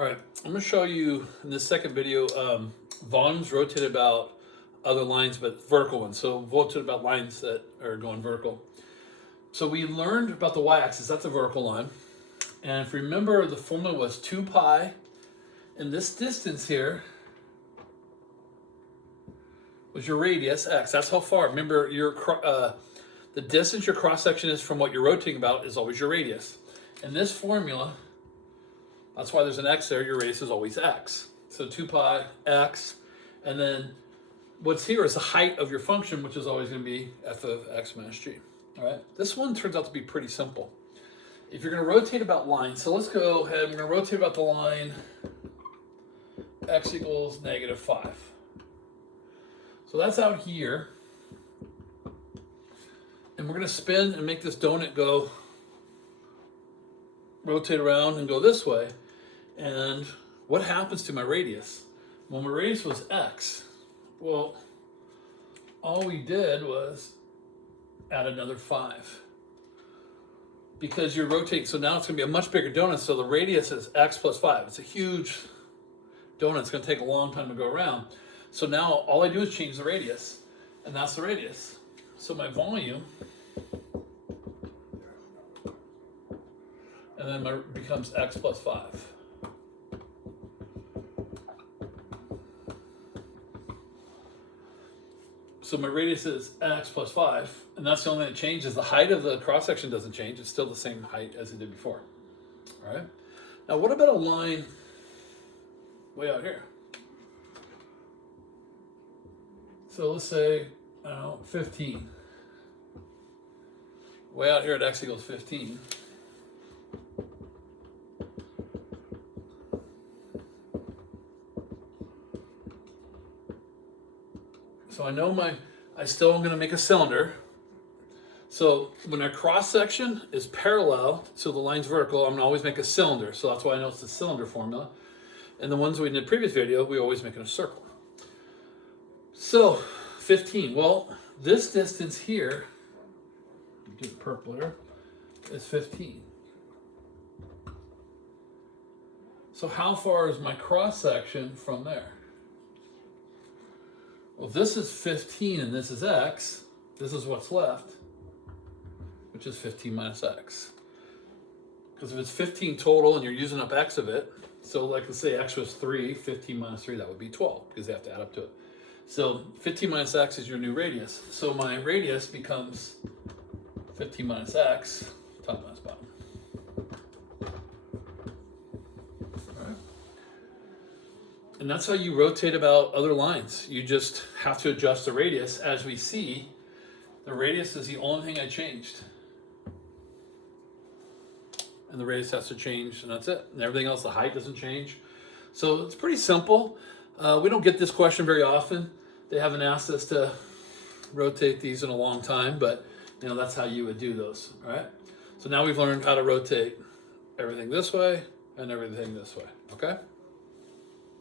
All right, I'm going to show you in this second video volumes rotated about other lines, but vertical ones. So rotated about lines that are going vertical. So we learned about the y-axis, that's a vertical line. And if you remember, the formula was 2 pi, and this distance here was your radius, x. That's how far. Remember, the distance your cross-section is from what you're rotating about is always your radius. And this formula, that's why there's an x there, your radius is always x. So 2 pi x, and then what's here is the height of your function, which is always going to be f of x minus g. All right, this one turns out to be pretty simple. If you're going to rotate about lines, so let's go ahead, we're going to rotate about the line x equals -5. So that's out here. And we're going to spin and make this donut go, rotate around and go this way. And what happens to my radius? Well, my radius was x. Well, all we did was add another 5. Because you're rotating, so now it's going to be a much bigger donut, so the radius is x plus 5. It's a huge donut. It's going to take a long time to go around. So now all I do is change the radius, and that's the radius. So my volume, and then becomes x plus 5. So my radius is x plus 5, and that's the only thing that changes. The height of the cross-section doesn't change. It's still the same height as it did before. All right? Now, what about a line way out here? So let's say, I don't know, 15. Way out here at x equals 15. So I know I still am going to make a cylinder. So when our cross section is parallel, so the line's vertical, I'm going to always make a cylinder. So that's why I know it's the cylinder formula. And the ones we did in the previous video, we always make it a circle. So 15, well, this distance here, do it purple here, is 15. So how far is my cross section from there? Well, if this is 15 and this is x, this is what's left, which is 15 minus x. Because if it's 15 total and you're using up x of it, so like let's say x was 3, 15 minus 3, that would be 12, because they have to add up to it. So 15 minus x is your new radius. So my radius becomes 15 minus x, top minus bottom. And that's how you rotate about other lines. You just have to adjust the radius. As we see, the radius is the only thing I changed. And the radius has to change, and that's it. And everything else, the height doesn't change. So it's pretty simple. We don't get this question very often. They haven't asked us to rotate these in a long time, but you know that's how you would do those, all right? So now we've learned how to rotate everything this way and everything this way, okay?